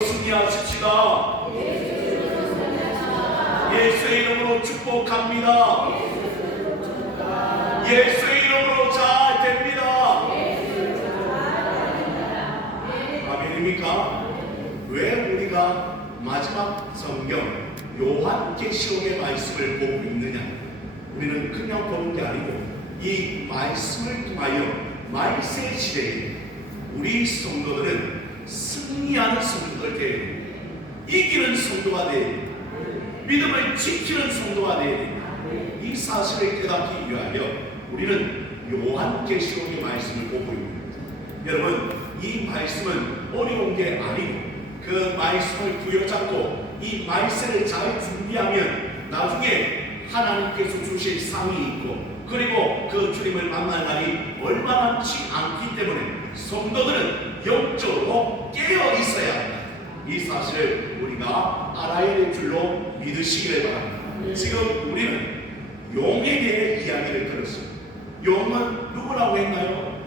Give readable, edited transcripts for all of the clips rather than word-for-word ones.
승리하십시다. 예수의 이름으로 축복합니다. 예수의 이름으로 잘 됩니다. 아멘입니까? 왜 우리가 마지막 성경 요한계시록의 말씀을 보고 있느냐? 우리는 그냥 보는 게 아니고 이 말씀을 통하여 말세 시대에 우리 성도들은 승리하는 성도들 되어야 됩니다. 이기는 성도가 되어야 됩니다. 믿음을 지키는 성도가 되어야 됩니다. 이 사실을 깨닫기 위하여 우리는 요한계시록의 말씀을 보고 있습니다. 여러분, 이 말씀은 어려운 게 아니고 그 말씀을 부여잡고 이 말씀을 잘 준비하면 나중에 하나님께서 주실 상이 있고 그리고 그 주님을 만날 날이 얼마 남지 않기 때문에 성도들은 영적으로 깨어 있어야 합니다. 이 사실을 우리가 알아야 될 줄로 믿으시기를 바랍니다. 지금 우리는 용에 대해 이야기를 들었어요. 용은 누구라고 했나요?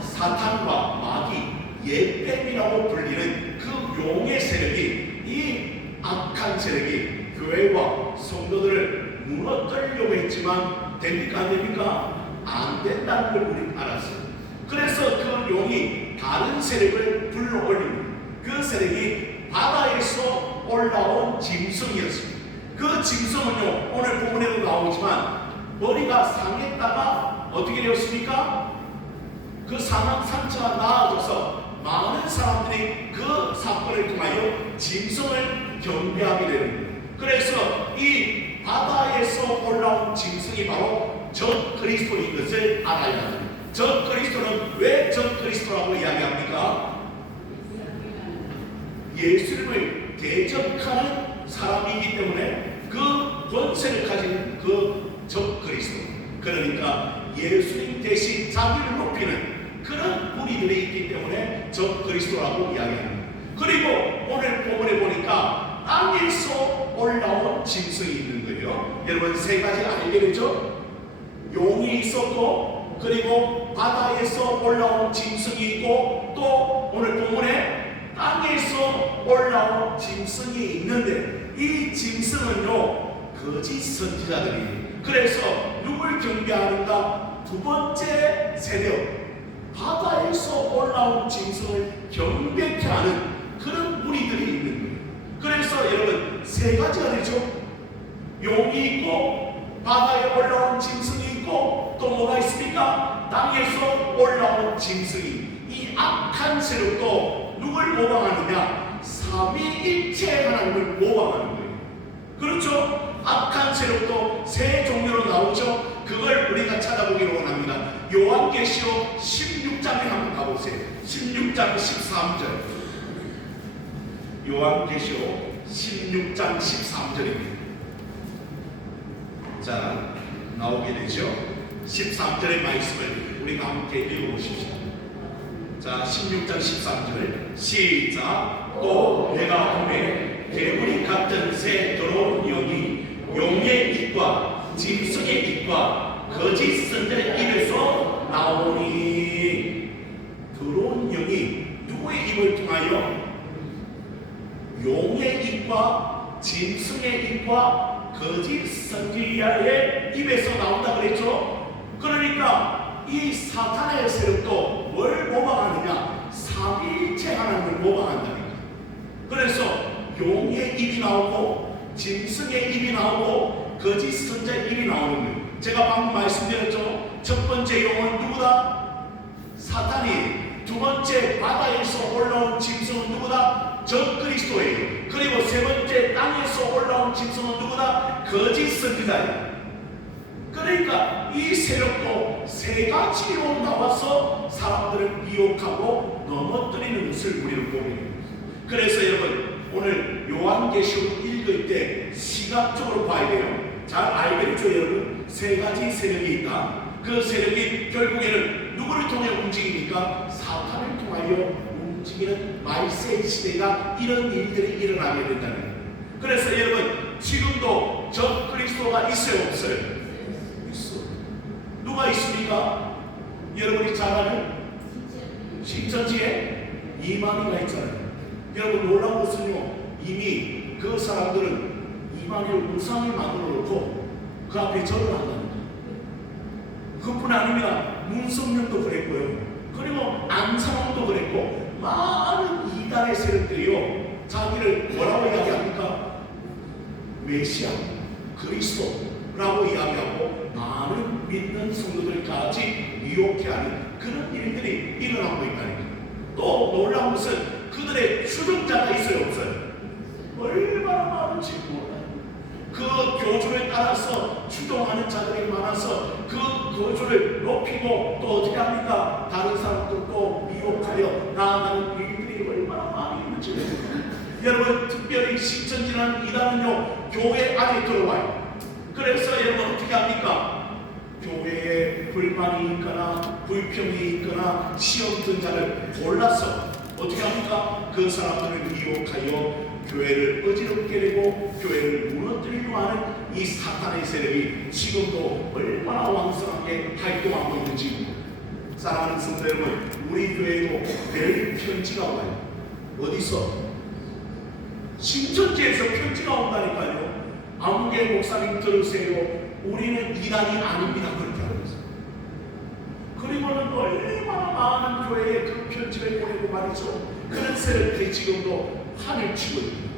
사탄과 마귀, 옛뱀이라고 불리는 그 용의 세력이, 이 악한 세력이 교회와 성도들을 무너뜨리려고 했지만 됩니까? 안 됩니까? 안 된다는 걸 우리는 알았어요. 그래서 그 용이 다른 세력을 불러올립니다. 그 세력이 바다에서 올라온 짐승이었습니다. 그 짐승은요, 오늘 본문에도 나오지만 머리가 상했다가 어떻게 되었습니까? 그 상처가 나아져서 많은 사람들이 그 사건을 통하여 짐승을 경배하게 됩니다. 그래서 이 바다에서 올라온 짐승이 바로 적 그리스도인 것을 알아야 합니다. 적 그리스도는 왜 적 그리스도라고 이야기합니까? 예수님을 대적하는 사람이기 때문에 그 권세를 가진 그 적 그리스도, 그러니까 예수님 대신 자기를 높이는 그런 무리들이 있기 때문에 적 그리스도라고 이야기합니다. 그리고 오늘 본문에 보니까 땅에서 올라온 짐승이 있는 거예요. 여러분, 세 가지 알게 되죠? 용이 있었고, 그리고 바다에서 올라온 짐승이 있고, 또 오늘 본문에 땅에서 올라온 짐승이 있는데, 이 짐승은요 거짓 선지자들이, 그래서 누굴 경배하는가? 두 번째 세력, 바다에서 올라온 짐승을 경배케 하는 그런 무리들이 있는 거예요. 그래서 여러분, 세 가지가 되죠. 용이 있고, 바다에 올라온 짐승이 있고, 또 뭐가 있습니까? 땅에서 올라온 짐승이. 이 악한 세력도 누굴 모방하느냐? 삼위일체 하나님을 모방하는 거예요. 그렇죠? 악한 세력도 세 종류로 나오죠. 그걸 우리가 찾아보기를 원합니다. 요한계시록 16장에 한번 가보세요. 16장 13절. 요한계시록 16장 13절입니다. 자, 나오게 되죠. 13절의 말씀을 우리가 함께 읽어보십시오. 자, 16장 13절 시작. 또 내가 보매 개구리 같은 새 더러운 영이 용의 입과 짐승의 입과 거짓 선지자의 입에서 나오니. 더러운 영이 누구의 입을 통하여? 용의 입과 짐승의 입과 거짓 선지자의 입에서 나온다 그랬죠. 그러니까 이 사탄의 세력도 뭘 모방하느냐? 삼위일체 하나님을 모방한다니까. 그래서 용의 입이 나오고 짐승의 입이 나오고 거짓 선지자의 입이 나오는 거예요. 제가 방금 말씀드렸죠. 첫 번째 용은 누구다? 사탄이. 두 번째 바다에서 올라온 짐승은 누구다? 적 그리스도예요. 그리고 세 번째 땅에서 올라온 짐승은 누구다? 거짓 선지자예요. 그러니까 이 세력도 세 가지로 나와서 사람들을 미혹하고 넘어뜨리는 것을 우리는 보게 됩니다. 그래서 여러분, 오늘 요한계시록 읽을 때 시각적으로 봐야 돼요. 잘 알겠죠 여러분? 세 가지 세력이 있다. 그 세력이 결국에는 누구를 통해 움직입니까? 사탄을 통하여 움직이는 말세 시대가 이런 일들이 일어나게 된다는 거예요. 그래서 여러분, 지금도 적 그리스도가 있어요 없어요? 있어. 누가 있습니까? 여러분이 잘 아는 신천지에 이만희가 있잖아요. 여러분 놀라운 것은요, 이미 그 사람들은 이마니엘 우상을 만들어 놓고 그 앞에 절을 한다는 거예요. 그뿐 아닙니다. 문성령도 그랬고요, 그리고 안상홍도 그랬고, 많은 이단의 세력들이요 자기를 뭐라고 이야기합니까? 메시아, 그리스도라고 이야기하고 많은 믿는 성도들까지 미혹해 하는 그런 일들이 일어나고 있다니까. 또 놀라운 것은 그들의 추종자가 있어요, 없어요? 얼마나 많은지 몰라요. 그 교주를 따라서 추종하는 자들이 많아서 그 교주를 높이고 또 어떻게 합니까? 다른 사람들도 미혹하여 나아가는 일들이 얼마나 많이 있는지 모릅니다. 여러분, 특별히 신천지라는 이단은요 교회 안에 들어와요. 그래서 여러분 어떻게 합니까? 교회에 불만이 있거나 불평이 있거나 시험 든 자를 골라서 어떻게 합니까? 그 사람들을 미혹하여 교회를 어지럽게 되고 교회를 무너뜨리려 하는 이 사탄의 세력이 지금도 얼마나 왕성하게 활동하고 있는지. 사랑하는 성도 여러분, 우리 교회에도 매일 편지가 와요. 어디서? 신천지에서 편지가 온다니까요. 아무개 목사님 들으세요, 우리는 이단이 아닙니다, 그렇게 하고 있어요. 그리고는 얼마나 많은 교회에 그 편지를 보내고 말이죠. 그런 세력들이 지금도 판을 치고 있습니다.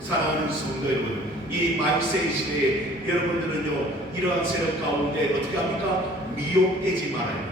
사랑하는 성도 여러분, 이 말세의 시대에 여러분들은요 이러한 세력 가운데 어떻게 합니까? 미혹되지 말아요.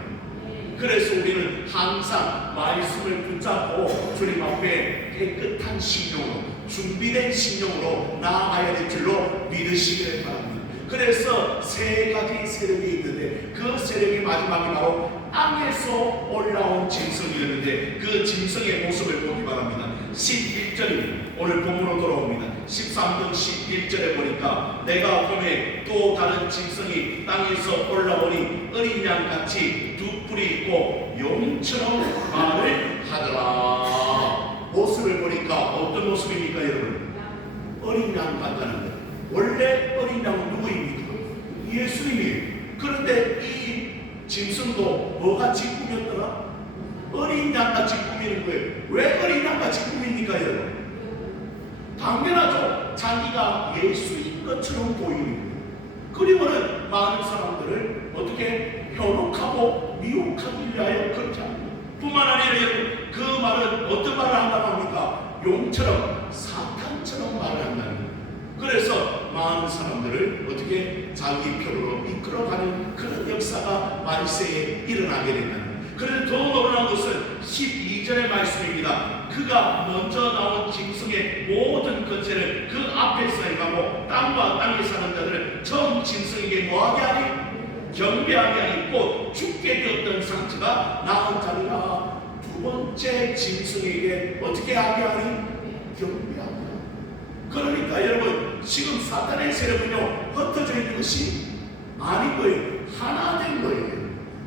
그래서 우리는 항상 말씀을 붙잡고 주님 앞에 깨끗한 심령으로, 준비된 심령으로 나아가야 될 줄로 믿으시기를 바랍니다. 그래서 세 가지 세력이 있는데 그 세력의 마지막이 바로 땅에서 올라온 짐승이었는데 그 짐승의 모습을 보기 바랍니다. 11절입니다. 오늘 본문으로 돌아옵니다. 13절 11절에 보니까 내가 보매 또 다른 짐승이 땅에서 올라오니 어린 양같이 두 뿔이 있고 용처럼 말을 하더라. 모습을 보니까 어떤 모습입니까 여러분? 어린 양 같다는 거예요. 원래 어린 양은 누구입니까? 예수님이에요. 그런데 이 짐승도 뭐같이 꾸몄더라? 어린 양같이 꾸미는 거예요. 왜 어린 양같이 꾸밉니까 여러분? 당연하죠. 자기가 예수인 것처럼 보이는 거예요. 그리고는 많은 사람들을 어떻게 현혹하고 미혹하기 위하여 그렇게 합니다. 뿐만 아니라 여러분, 그 말은 어떤 말을 한다고 합니까? 용처럼, 사탄처럼 말을 한다는 거예요. 그래서 많은 사람들을 어떻게 자기 편으로 이끌어가는 그런 역사가 말세에 일어나게 된다는 거예요. 그런데 더 놀라운 것은 12절의 말씀입니다. 그가 먼저 나온 짐승의 모든 권세를 그 앞에서 행하고 땅과 땅에 사는 자들을 전 짐승에게 뭐하게 하니? 경배하게 하니 곧 죽게 되었던 상처가 나은 자리라. 두 번째 짐승에게 어떻게 하게 하니? 경배하게 하니. 그러니까 여러분, 지금 사탄의 세력은요 흩어져 있는 것이 아닌 거예요. 하나 된 거예요.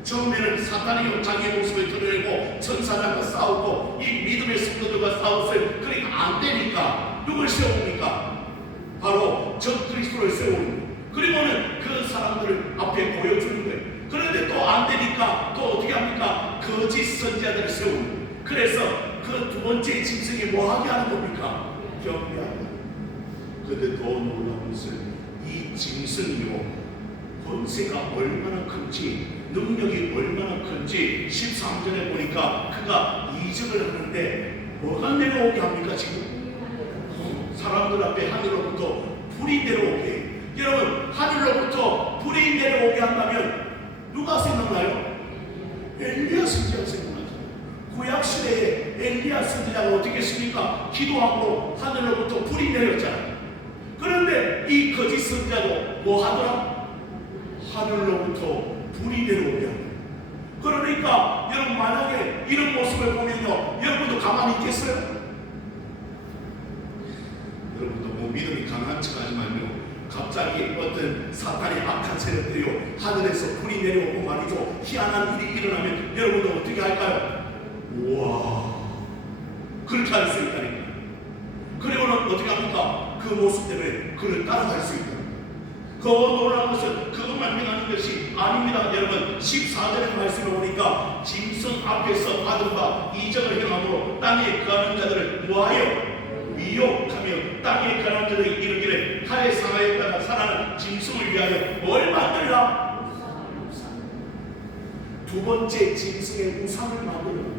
처음에는 사탄이 자기의 모습을 드러내고 천사장과 싸우고 이 믿음의 성도들과 싸웠어요. 그러니까 안 되니까 누굴 세웁니까? 바로 전 그리스도를 세우는 거예요. 그리고는 그 사람들을 앞에 보여주는 거예요. 그런데 또 안 되니까 또 어떻게 합니까? 거짓 선지자들을 세우는 거예요. 그래서 그 두 번째 짐승이 뭐 하게 하는 겁니까? 경배하는. 그런데 더 놀라운 것은 이 짐승이요 권세가 얼마나 큰지, 능력이 얼마나 큰지 13절에 보니까 그가 이적을 하는데 뭐가 내려오게 합니까? 지금 사람들 앞에 하늘로부터 불이 내려오게 해요. 여러분, 하늘로부터 불이 내려오게 한다면 누가 생각나요? 엘리야 선지자가 생각나죠. 구약시대에 엘리야 선지자가 어떻게 했습니까? 기도하고 하늘로부터 불이 내렸잖아요. 그런데 이 거짓 선지자도 뭐 하더라? 하늘로부터 불이 내려오게 합니다. 그러니까 여러분, 만약에 이런 모습을 보면요 여러분도 가만히 있겠어요? 여러분도 뭐 믿음이 강한 척 하지 말고 갑자기 어떤 사탄의 악한 세력들이요 하늘에서 불이 내려오고 말이죠 희한한 일이 일어나면 여러분은 어떻게 할까요? 우와, 그렇게 할 수 있다니까. 그리고는 어떻게 합니까? 그 모습 때문에 그를 따라갈 수 있다. 더 놀라운 것은 그것만 행하는 것이 아닙니다. 여러분 14절의 말씀을 보니까 짐승 앞에서 받은 바 이적을 행함으로 땅에 거하는 자들을 뭐하여? 미혹하며 땅에 거하는 자들이 이르기를 칼에 상하였다가 살아난 짐승을 위하여 뭘 만들라? 두 번째 짐승의 우상을 만들어.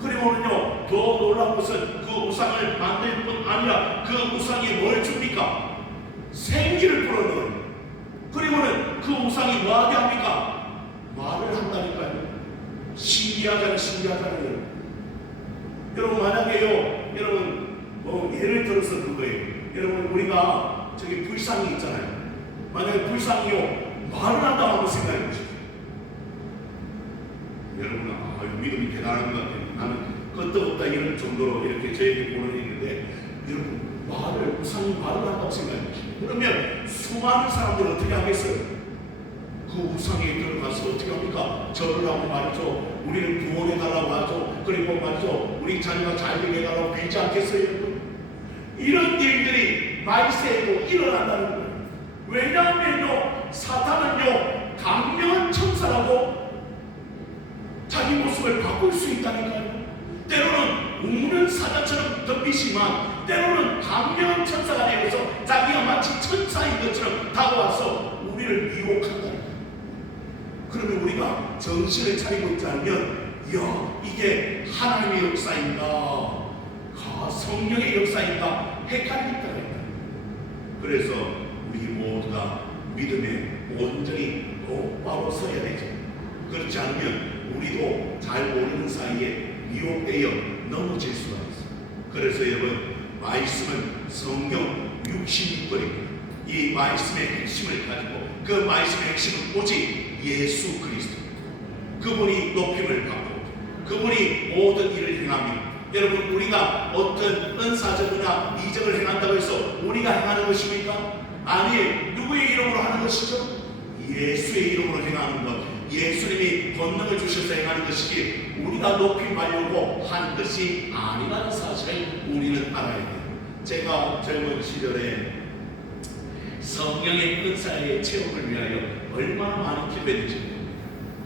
그리고는요 더 놀라운 것은 그 우상을 만들 뿐 아니라 그 우상이 뭘 줍니까? 생기를 불어넣어요. 그리고는 그 우상이 뭐하게 합니까? 말을 한다니까요. 신기하잖아요. 여러분 만약에요 여러분 예를 들어서 그거예요. 여러분 우리가 저기 불상이 있잖아요. 만약에 불상이요 말을 한다고 한번 생각해 보십시오. 여러분은 믿음이 대단한 것 같아요. 나는 끄떡없다 이런 정도로 이렇게 저에게 보내있는데 여러분 우상이 말을 한다고 생각해 보십시오. 그러면 수많은 사람들은 어떻게 하겠어요? 그 우상에 들어가서 어떻게 합니까? 절을 하고 말이죠. 우리를 구원해달라고 하죠. 그리고 말이죠. 우리 자녀가 잘 되게 해달라고 빌지 않겠어요? 여러분? 이런 일들이 말세에도 일어난다는 거예요. 왜냐하면요 사탄은요 강력한 천사라고 자기 모습을 바꿀 수 있다니까요. 때로는 우는 사자처럼 덤비지만 때로는 강력한 천사가 되어서 자기가 마치 천사인 것처럼 다가와서 우리를 유혹한다. 그러면 우리가 정신을 차리고 있지 않으면 이게 하나님의 역사인가 성령의 역사인가 헷갈릴 때가 있다. 그래서 우리 모두가 믿음에 온전히 똑바로 서야 되죠. 그렇지 않으면 우리도 잘 모르는 사이에 미혹되어 넘어질 수가 있습니다. 그래서 여러분 말씀은 성경 66권입니다. 이 말씀의 핵심을 가지고 그 말씀의 핵심은 오직 예수 그리스도, 그분이 높임을 받고 그분이 모든 일을 행합니다. 여러분 우리가 어떤 은사적이나 이적을 행한다고 해서 우리가 행하는 것입니까? 아니, 누구의 이름으로 하는 것이죠? 예수의 이름으로 행하는 것, 예수님이 권능을 주셔서 행하는 것이지 우리가 높임 받려고 하는 것이 아니라는 사실을 우리는 알아야 돼요. 제가 젊은 시절에 성령의 은사의 체험을 위하여 얼마나 많이 기도했는지,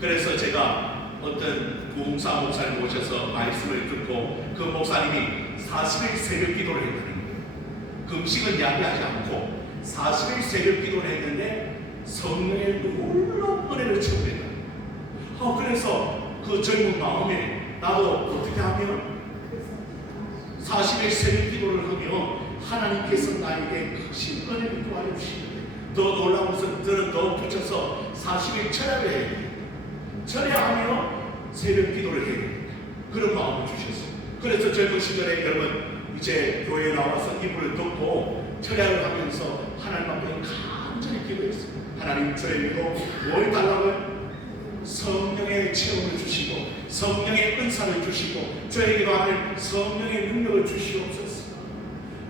그래서 제가 어떤 부흥사 목사님 모셔서 말씀을 듣고 그 목사님이 40일 새벽 기도를 했다는 거예요. 금식은 이야기하지 않고 40일 새벽 기도를 했는데 성령의 놀라운 은혜를 체험했다. 그래서 그 젊은 마음에 나도 어떻게 하면 40일 새벽 기도를 하면 하나님께서 나에게 크신 은혜를 도와주시는데 더 놀라운 것은 저는 더 붙여서 40일 철야를 해야 돼요. 철야하며 새벽 기도를 해야 돼요. 그런 마음을 주셨어요. 그래서 젊은 시절에 여러분 이제 교회에 나와서 이불을 덮고 철야를 하면서 하나님 앞에 간절히 기도했어요. 하나님 저에게도 뭘 달라고요? 성령의 체험을 주시고 성령의 은사를 주시고 저에게도 하는 성령의 능력을 주시옵소서.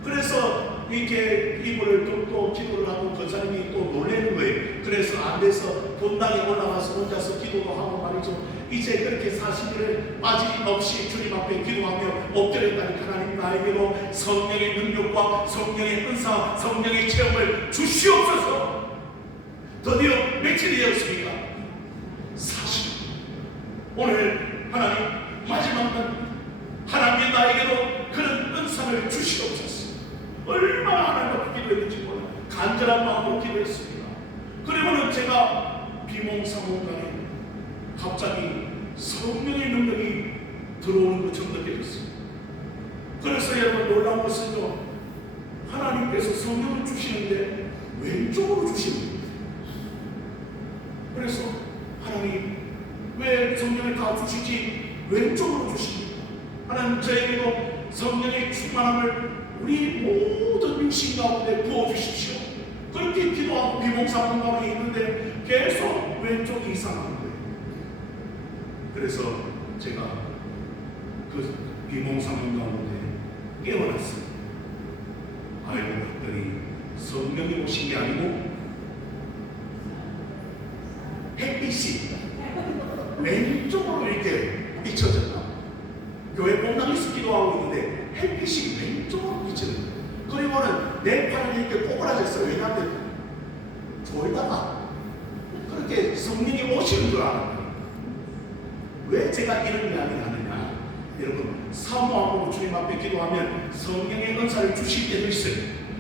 그래서 이렇게 이불을 덮고 기도를 하고 그 사람이 또 놀라는 거예요. 그래서 안 돼서 본당에 올라가서 혼자서 기도도 하고 말이죠. 이제 그렇게 40일을 빠짐없이 주님 앞에 기도하며 엎드렸다니 하나님 나에게도 성령의 능력과 성령의 은사, 성령의 체험을 주시옵소서. 드디어 며칠이 되었습니까? 40일. 오늘 하나님 마지막 날 하나님이 나에게도 그런 은사를 주시옵소서. 얼마나 하나님 앞에 기도했는지 몰라요. 간절한 마음으로 기도했습니다. 그리고는 제가 비몽사몽간에 갑자기 성령의 능력이 들어오는 것처럼 느껴졌어요. 그래서 여러분 놀라운 것은요, 하나님께서 성령을 주시는데 왼쪽으로 주시는 거예요. 그래서 하나님 왜 성령을 다 주시지 왼쪽으로 주십니까? 하나님 저에게도 성령의 충만함을 우리 모든 육신 가운데 부어주십시오. 그렇게 기도하고 비몽사몽간에 있는데 계속 왼쪽이 이상한 거예요. 그래서 제가 그 비몽사몽 가운데 깨어났어요. 알고 봤더니 성령이 오신 게 아니고 햇빛이 왼쪽으로 이렇게 비춰졌다. 교회 본당에서 기도하고 있는데 햇빛이 왼쪽으로 비치는 거예요. 그리고는 내 팔이 이렇게 꼬그라졌어요. 왜냐하면 졸다가 그렇게 성령이 오시는 줄 알아요. 왜 제가 이런 이야기를 하느냐? 여러분, 사모하고 주님 앞에 기도하면 성령의 은사를 주실 때도 있어요.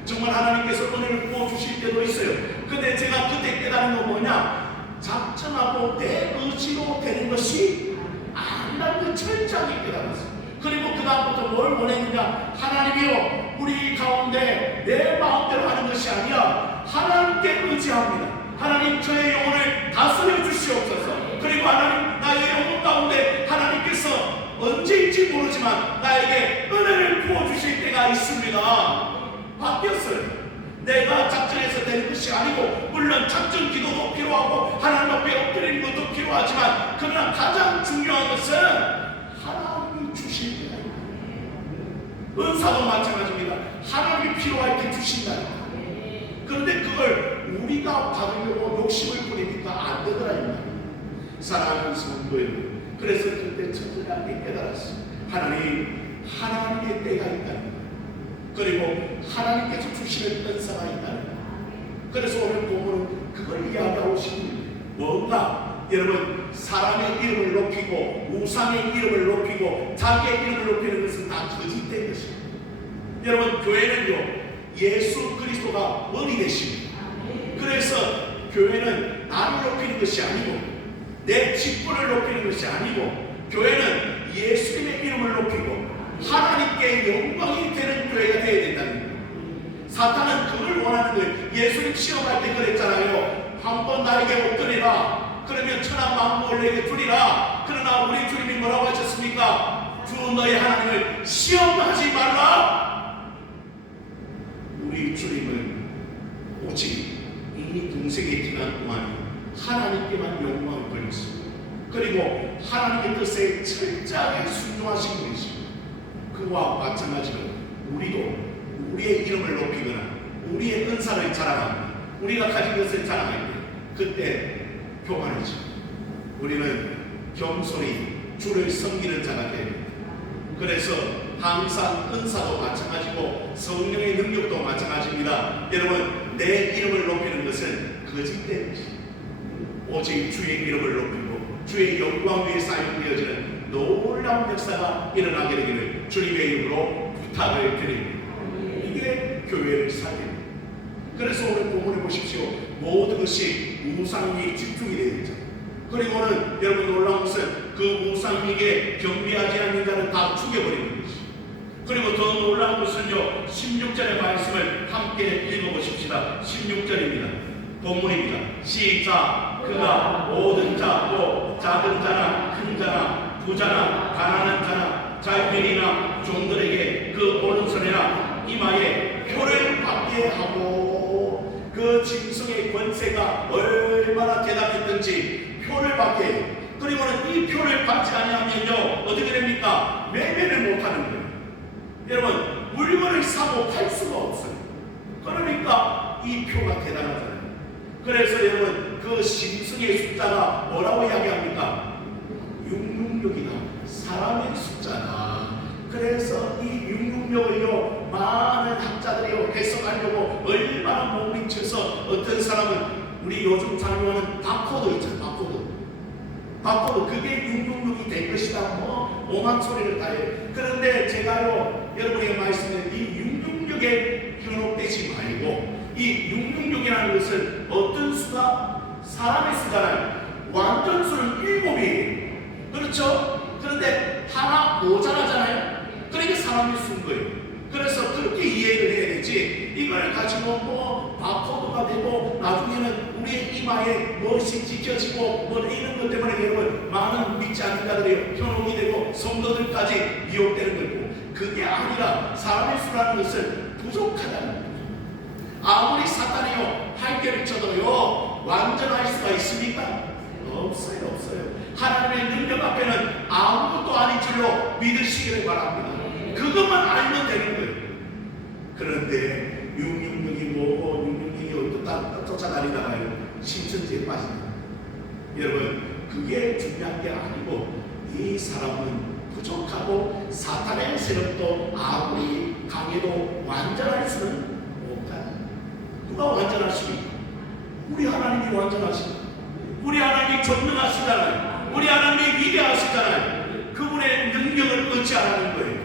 정말 하나님께서 은혜를 부어주실 때도 있어요. 근데 제가 그때 깨달은 건 뭐냐? 작정하고 내 의지로 되는 것이 아니라는 걸 철저하게 깨달았어요. 그리고 그 다음부터 뭘 원했느냐? 하나님이요, 우리 가운데 내 마음대로 하는 것이 아니라 하나님께 의지합니다. 하나님, 저의 영혼을 다스려 주시옵소서. 그리고 하나님, 나의 영혼 가운데 하나님께서 언제인지 모르지만 나에게 은혜를 부어주실 때가 있습니다. 바뀌었어요. 내가 작정해서 되는 것이 아니고, 물론 작정 기도도 필요하고 하나님 앞에 엎드리는 것도 필요하지만, 그러나 가장 중요한 것은 하나님이 주실 때가 있다. 은사도 마찬가지입니다. 하나님이 필요할 때 주신다. 그런데 그걸 우리가 받으려고 욕심을 부리니까 안 되더라 이 말이에요. 사랑하는 성도 여러분, 그래서 그때 철저하게 깨달았어요. 하나님의 때가 있다는 거예요. 그리고 하나님께서 주시는 은사가 있다는 거예요. 그래서 오늘 본문은 그걸 이야기하고 싶습니다. 뭔가 여러분, 사람의 이름을 높이고 우상의 이름을 높이고 자기의 이름을 높이는 것은 다 거짓된 것입니다. 여러분, 교회는요, 예수 그리스도가 원이 되십니다. 그래서 교회는 나를 높이는 것이 아니고 내 직분을 높이는 것이 아니고, 교회는 예수님의 이름을 높이고 하나님께 영광이 되는 교회가 되어야 된다는 거예요. 사탄은 그걸 원하는 거예요. 예수님 시험할 때 그랬잖아요. 한번 나에게 엎드리라, 그러면 천한 만국을 내게 주리라. 그러나 우리 주님이 뭐라고 하셨습니까? 주 너희 하나님을 시험하지 말라. 우리 주님은 오직 이 동생의 기간 동안 하나님께만 영광을 돌렸습니다. 그리고 하나님의 뜻에 철저하게 순종하신 분이십니다. 그와 마찬가지로 우리도 우리의 이름을 높이거나 우리의 은사를 자랑하거나 우리가 가진 것을 자랑할 때 그때 교만해집니다. 우리는 겸손히 주를 섬기는 자가 됩니다. 그래서 항상 은사도 마찬가지고 성령의 능력도 마찬가지입니다. 여러분, 내 이름을 높이는 것은 거짓된 것입니다. 오직 주의 이름을 높이고 주의 영광 위에 사용되어지는 놀라운 역사가 일어나게 되기를 주님의 이름으로 부탁을 드립니다. 이게 교회를 살립니다. 그래서 오늘 본문에 보십시오. 모든 것이 우상에 집중이 되어 있죠. 그리고는 여러분, 놀라운 것은 그 우상에게 경배하지 않는 자를 다 죽여버리는 것이죠. 그리고 더 놀라운 것은요, 16절의 말씀을 함께 읽어보십시다. 16절입니다. 본문입니다. 시작. 그가 모든 자, 또 작은 자나 큰 자나 부자나 가난한 자나 자유인이나 종들에게 그 오른손이나 이마에 표를 받게 하고, 그 짐승의 권세가 얼마나 대단했던지 표를 받게 해요. 그리고는 이 표를 받지 아니하면요, 어떻게 됩니까? 매매를 못하는 거예요. 여러분, 물건을 사고 팔 수가 없어요. 그러니까 이 표가 대단하잖아요. 그래서 여러분, 그 짐승의 숫자가 뭐라고 이야기합니까? 666이다. 사람의 숫자다. 그래서 이 666을요, 많은 학자들이 해석하려고 얼마나 몸미쳐서, 어떤 사람은 우리 요즘 사용하는 바코드 있잖아요. 바코드 그게 666이 될 것이다. 뭐 오만 소리를 다 해요. 그런데 제가요, 여러분에게 말씀드린 이 666에 현혹되지 말고, 이 666이라는 것은 어떤 수가? 사람의 수잖아요. 완전수는 7이에요. 그렇죠? 그런데 하나 모자라잖아요. 그러니까 사람이 수인 거예요. 그래서 그렇게 이해를 해야 되지, 이걸 가지고 뭐 바코드가 되고 나중에는 우리의 이마에 무엇이 찍혀지고 뭐 이런 것 때문에 여러분, 많은 믿지 않는 자들이 현혹이 되고 성도들까지 미혹되는 거고, 그게 아니라 사람의 수라는 것은 부족하다는 거예요. 아무리 사탄이요 할개를 쳐도요 완전할 수가 있습니까? 없어요. 하나님의 능력 앞에는 아무것도 아닌 줄로 믿으시기를 바랍니다. 그것만 알면 되는 거예요. 그런데 666이 뭐고 666이 어떻다 쫓아다니다가요 신천지에 빠진다. 여러분, 그게 중요한 게 아니고, 이 사람은 부족하고 사탄의 세력도 아무리 강해도 완전할 수는 없다. 누가 완전할 수 있고? 우리 하나님이 완전하시다. 우리 하나님이 전능하시잖아요. 우리 하나님이 위대하시잖아요. 그분의 능력을 의지하라는 거예요.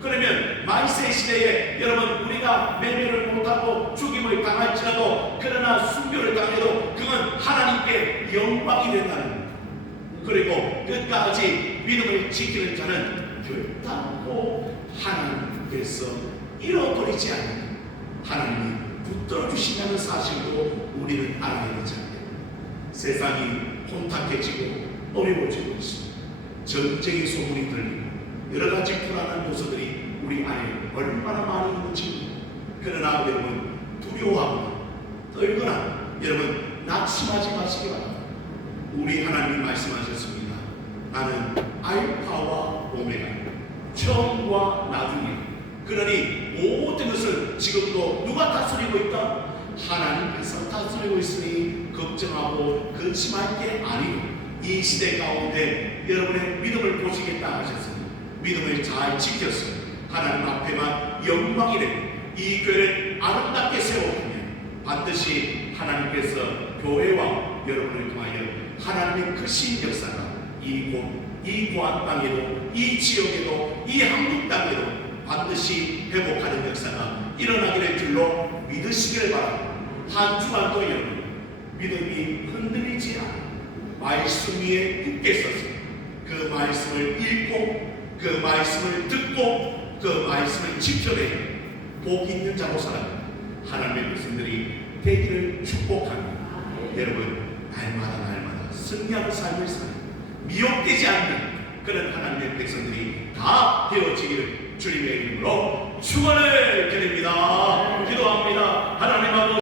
그러면 만세 시대에 여러분 우리가 매매를 못하고 죽임을 당할지라도 그러나 순교를 당해도 그건 하나님께 영광이 된다는 거예요. 그리고 끝까지 믿음을 지키는 자는 결단코 하나님께서 잃어버리지 않는 하나님이 붙들어 주신다는 사실도 우리는 알아야 되지 않습니까? 세상이 혼탁해지고 어려워지고 있습니다. 전쟁의 소문이 들리고 여러 가지 불안한 요소들이 우리 안에 얼마나 많이 있는지. 그러나 여러분 두려워하거나 떨거나 여러분 낙심하지 마시기 바랍니다. 우리 하나님이 말씀하셨습니다. 나는 알파와 오메가, 처음과 나중에. 그러니 모든 것을 지금도 누가 다스리고 있다? 하나님께서 다스리고 있으니 걱정하고 근심할 게 아니고 이 시대 가운데 여러분의 믿음을 보시겠다 하셨습니다. 믿음을 잘 지켜서 하나님 앞에만 영광이 되고 이 교회를 아름답게 세워보면 반드시 하나님께서 교회와 여러분을 통하여 하나님의 크신 역사가 이 고한 땅에도 이 지역에도 이 한국 땅에도 반드시 회복하는 역사가 일어나게 될 줄로 믿으시기를 바랍니다. 한 주간도 여러분 믿음이 흔들리지 않아 말씀 위에 굳게 서서 그 말씀을 읽고 그 말씀을 듣고 그 말씀을 지켜내는 복 있는 자로 살아가는 하나님의 백성들이 되기를 축복합니다. 여러분 날마다 승리하는 삶을 사는 미혹되지 않는 그런 하나님의 백성들이 다 되어지기를 주님의 이름으로 축원을 드립니다. 기도합니다. 하나님 아버지